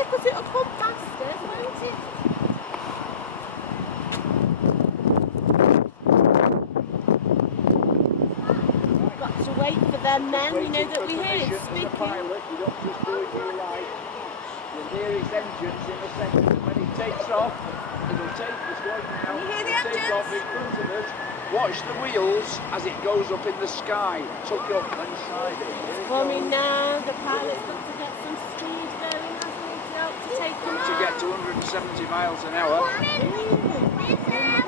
Yeah, because it'll come faster, won't it? We've got to wait for them then, you know that we hear it speaking. As a pilot, you don't just do it you like. You're near his engines in a second. When it takes off, it'll take, it's going now. Can you hear the It'll take off in front of us. Watch the wheels as it goes up in the sky. Tuck up and slide it. It's coming now, the pilot's got to get some speed going, hasn't he, to help to take them out. To get to 170 miles an hour. Ooh.